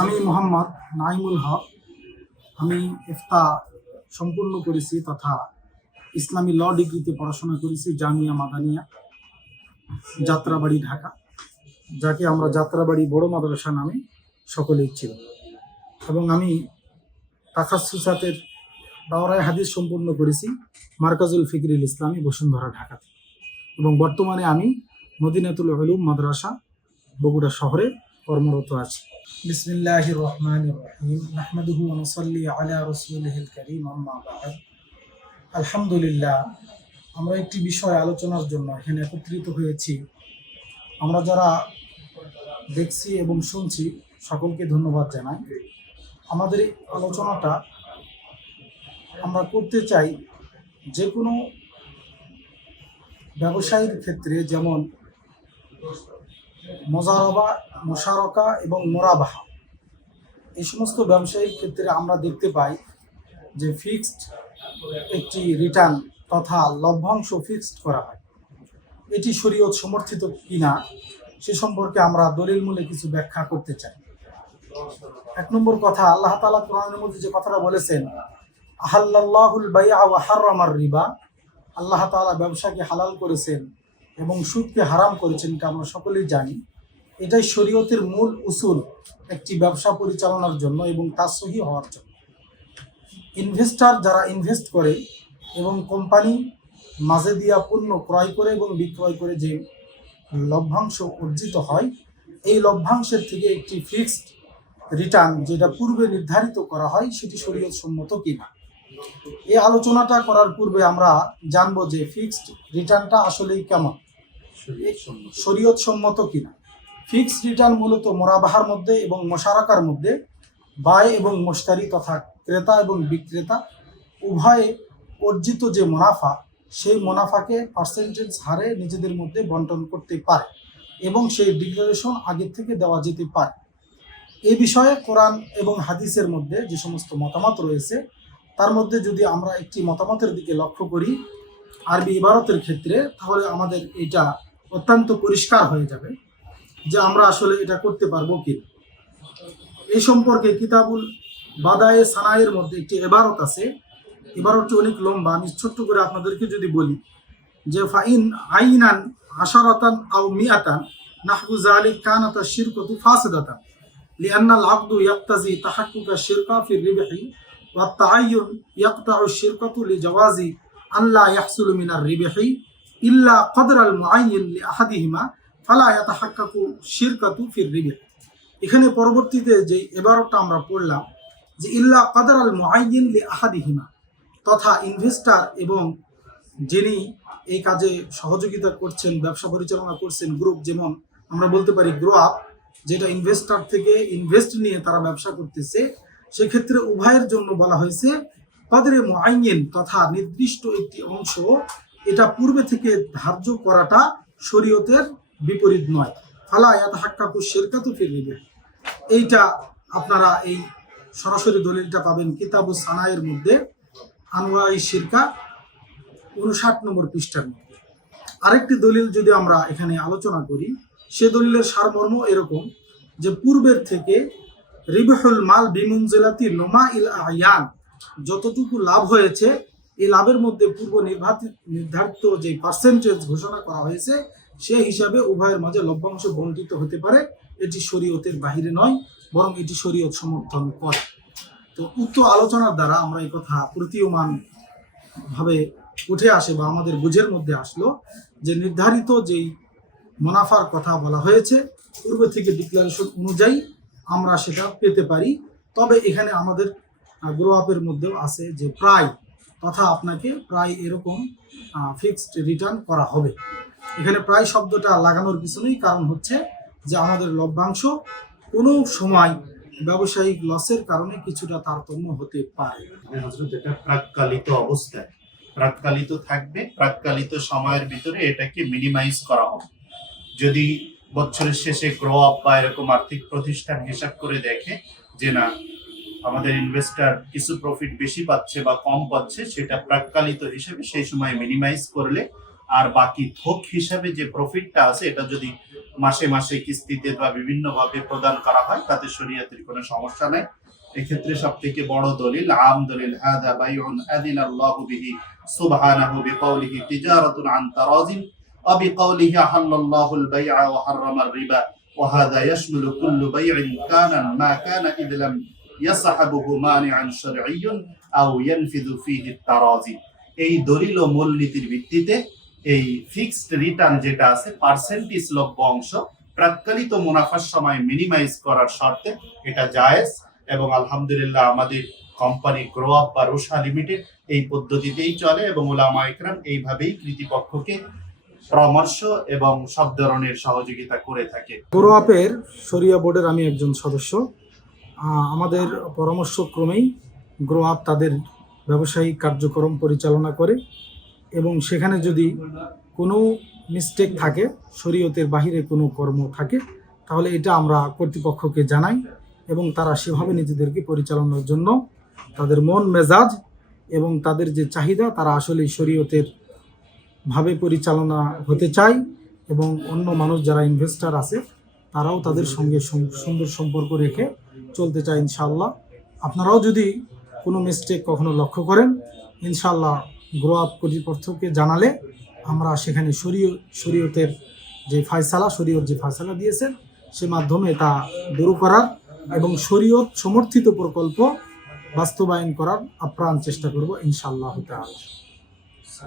আমি মোহাম্মদ নাইমুল হক। আমি ইফতা সম্পূর্ণ করেছি তথা ইসলামী ল ডিগ্রিতে পড়াশোনা করেছি জামিয়া মাদানিয়া, যাত্রাবাড়ি ঢাকা, যাকে আমরা যাত্রাবাড়ি বড় মাদ্রাসা নামে সকলেই ছিল এবং আমি তাকাসুসাতের দাওরায় হাদিস সম্পূর্ণ করেছি মার্কাজুল ফিকরিল ইসলামী বসুন্ধরা ঢাকাতে এবং বর্তমানে আমি মদিনাতুল উলুম মাদ্রাসা বগুড়া শহরে কর্মরত আছি। বিসমিল্লাহ রহমান রহিম নাহমাদুহু ওয়া নুসাল্লি আলা রাসূলিহিল কারীম, আম্মা বা'দ। আলহামদুলিল্লাহ, আমরা একটি বিষয় আলোচনার জন্য এখানে একত্রিত হয়েছি। আমরা যারা দেখছি এবং শুনছি, সকলকে ধন্যবাদ জানাই। আমাদের আলোচনাটা আমরা করতে চাই যে কোনো ব্যবসায়ীর ক্ষেত্রে, যেমন মজারবা, মোশারকা এবং মোরাবাহা। এই সমস্ত ব্যবসায়িক ক্ষেত্রে আমরা দেখতে পাই যে ফিক্সড একটি রিটার্ন তথা লভ্যাংশ ফিক্সড করা হয়। এটি শরীয়ত সমর্থিত কিনা সে সম্পর্কে আমরা দলিল মূলে কিছু ব্যাখ্যা করতে চাই। এক নম্বর কথা, আল্লাহ তাআলা কোরআনের মধ্যে যে কথাটা বলেছেন আহাল্লাহুল বাইআ ওয়া রিবা আল্লাহ তাআলা ব্যবসাকে হালাল করেছেন। এবং সুদকে হারাম করেছেন এটা আমরা সকলেই জানি। এটাই শরীয়তের মূল উসুল একটি ব্যবসা পরিচালনার জন্য এবং তার সহি হওয়ার জন্য। ইনভেস্টার যারা ইনভেস্ট করে এবং কোম্পানি মাঝে দিয়া পণ্য ক্রয় করে এবং বিক্রয় করে যে লভ্যাংশ অর্জিত হয়, এই লভ্যাংশের থেকে একটি ফিক্সড রিটার্ন যেটা পূর্বে নির্ধারিত করা হয়, সেটি শরীয়ত সম্মত কিনা। এই আলোচনাটা করার পূর্বে আমরা জানব যে ফিক্সড রিটার্নটা আসলেই কেমন। শরীয়ত সম্মত কিনা? ফিক্সড রিটার্ন মূলত মোরাবাহার মধ্যে এবং মোশারাকার মধ্যে বায় এবং মোশতারি তথা ক্রেতা এবং বিক্রেতা উভয়ে অর্জিত যে মুনাফা, সেই মুনাফাকে পার্সেন্টেজ হারে নিজেদের মধ্যে বন্টন করতে পারে এবং সেই ডিক্লারেশন আগের থেকে দেওয়া যেতে পারে। এ বিষয়ে কোরআন এবং হাদিসের মধ্যে যে সমস্ত মতামত রয়েছে, তার মধ্যে যদি আমরা একটি মতামতের দিকে লক্ষ্য করি আরবি ইবারতের ক্ষেত্রে, তাহলে আমাদের এটা অত্যন্ত পরিষ্কার হয়ে যাবে যে আমরা আসলে এটা করতে পারবো কি এই সম্পর্কে কিতাবুল বাদায়ে সানায়ের মধ্যে একটি এবারত আছে এবারতটি অনেক লম্বা আমি ছোট্ট করে আপনাদেরকে যদি বলি যে ফাইন আইনান আশারাতান আও মিয়াতান নাহবু জালিক কানাতা শিরকতু ফাসিদাতান لأن العقد يقتضي تحقق الشركة في الربح والتعين يقطع الشركة لجواز أن لا يحصل من الربح ইল্লা কদর আল আহাদিহিমা ফালা ইয়াতাহাক্কাকু শিরকাতু ফির রিবা এখানে পরবর্তীতে যে এবারটা আমরা পড়লাম, যে ইল্লা কদর আল মুআইয়িন লি আহাদিহিমা তথা ইনভেস্টার এবং যিনি এই কাজে সহযোগিতা করছেন, ব্যবসা পরিচালনা করছেন গ্রুপ যেমন আমরা বলতে পারি গ্রো আপ যেটা ইনভেস্টার থেকে ইনভেস্ট নিয়ে তারা ব্যবসা করতেছে, সেক্ষেত্রে উভয়ের জন্য বলা হয়েছে, কদরে মুআইয়িন তথা নির্দিষ্ট একটি অংশ এটা পূর্বে থেকে ধার্য করাটা শরীয়তের বিপরীত নয়। ফালা ইয়াতাহাক্কাকু শিরকাতু ফির রিবা। এইটা আপনারা এই সরাসরি দলিলটা পাবেন কিতাবু সানায়ের মধ্যে আনোয়াই শিরকা উনষাট নম্বর পৃষ্ঠার মধ্যে। আরেকটি দলিল যদি আমরা এখানে আলোচনা করি, সে দলিলের সারমর্ম এরকম যে পূর্বের থেকে রিবহুল মাল বিমুনজেলাতি নোমা ইল আয়ান যতটুকু লাভ হয়েছে এই লাভের মধ্যে পূর্ব নির্ধারিত যে পার্সেন্টেজ ঘোষণা করা হয়েছে সে হিসাবে উভয়ের মাঝে লভ্যাংশ বন্টিত হতে পারে। এটি শরীয়তের বাহিরে নয়, বরং এটি শরীয়ত সমর্থন করে। তো উক্ত আলোচনার দ্বারা আমরা এই কথা প্রতীয়মান ভাবে উঠে আসে বা আমাদের বুঝের মধ্যে আসলো যে নির্ধারিত যেই মুনাফার কথা বলা হয়েছে, পূর্বে থেকে ডিক্লারেশন অনুযায়ী আমরা সেটা পেতে পারি। তবে এখানে আমাদের গ্রো আপের মধ্যেও আছে যে প্রায় তথা আপনাকে প্রায় এরকম ফিক্সড রিটার্ন করা হবে। এখানে প্রায় শব্দটা লাগানোর পিছনেই কারণ হচ্ছে যে আমাদের লভ্যাংশ কোনো সময় ব্যবসায়িক লসের কারণে কিছুটা তারতম্য হতে পারে। হজরত এটা প্রাককালিত অবস্থায়। প্রাককালিত থাকবে, প্রাককালিত সময়ের ভিতরে এটাকে মিনিমাইজ করা হবে। যদি বছরের শেষে গ্রো আপ বা এরকম আর্থিক প্রতিষ্ঠান হিসাব করে দেখে যে না আমাদের ইনভেস্টার কিছু প্রফিট বেশি পাচ্ছে বা কম পাচ্ছে, সেটা প্রাক্কালিত হিসেবে সেই সময় মিনিমাইজ করলে আর বাকি থোক হিসাবে যে প্রফিটটা আছে, এটা যদি মাসে মাসে কিস্তিতে বা বিভিন্ন ভাবে প্রদান করা হয়, তাতে শরীয়তের কোনো সমস্যা নাই। এক্ষেত্রে সব থেকে বড় দলিল, আম দলিল, হাদা বাইউন আদিন আল্লাহু বিহি সুবহানাহু বিকাউলিহি তিজারাতুন আন তারাজিন ওয়া বিকাউলিহি আহাল্লাল্লাহুল বাইআ ওয়া হাররামার রিবা ওয়া হাদা ইয়াশমুলু কুল্লু বাইইন কানা মা কানা ইদলাম ইয়াসাহাবুহু মানিআন শারঈয়্যুন আও ইয়ানফিযু ফীহি এই দলিল ও মূলনীতির ভিত্তিতে এই ফিক্সড রিটার্ন যেটা আছে পার্সেন্টেজ লভ্য অংশ প্রাক্কালিত মুনাফার সময় মিনিমাইজ করার শর্তে এটা জায়েজ এবং আলহামদুলিল্লাহ আমাদের কোম্পানি গ্রো আপ বা রোসা লিমিটেড এই পদ্ধতিতেই চলে এবং ওলামা একরাম এইভাবেই কৃতিপক্ষকে পরামর্শ এবং সব ধরনের সহযোগিতা করে থাকে। গ্রো আপের বোর্ডের আমি একজন সদস্য। আমাদের পরামর্শক্রমেই গ্রো আপ তাদের ব্যবসায়িক কার্যক্রম পরিচালনা করে এবং সেখানে যদি কোনো মিস্টেক থাকে, শরীয়তের বাহিরে কোনো কর্ম থাকে, তাহলে এটা আমরা কর্তৃপক্ষকে জানাই এবং তারা সেভাবে নিজেদেরকে পরিচালনার জন্য তাদের মন, মেজাজ এবং তাদের যে চাহিদা, তারা আসলে শরীয়তের ভাবে পরিচালনা হতে চায় এবং অন্য মানুষ যারা ইনভেস্টার আছে তারাও তাদের সঙ্গে সুন্দর সম্পর্ক রেখে চলতে চায় ইনশাল্লাহ আপনারাও যদি কোনো মিস্টেক কখনো লক্ষ্য করেন ইনশাল্লাহ গ্রো আপ কর্তৃপক্ষকে জানালে আমরা সেখানে শরীয়, শরীয়তের যে ফায়সালা, শরীয়ত যে ফায়সালা দিয়েছেন, সে মাধ্যমে তা দূর করার এবং শরীয়ত সমর্থিত প্রকল্প বাস্তবায়ন করার আপ্রাণ চেষ্টা করব ইনশাআল্লাহ তাআলা।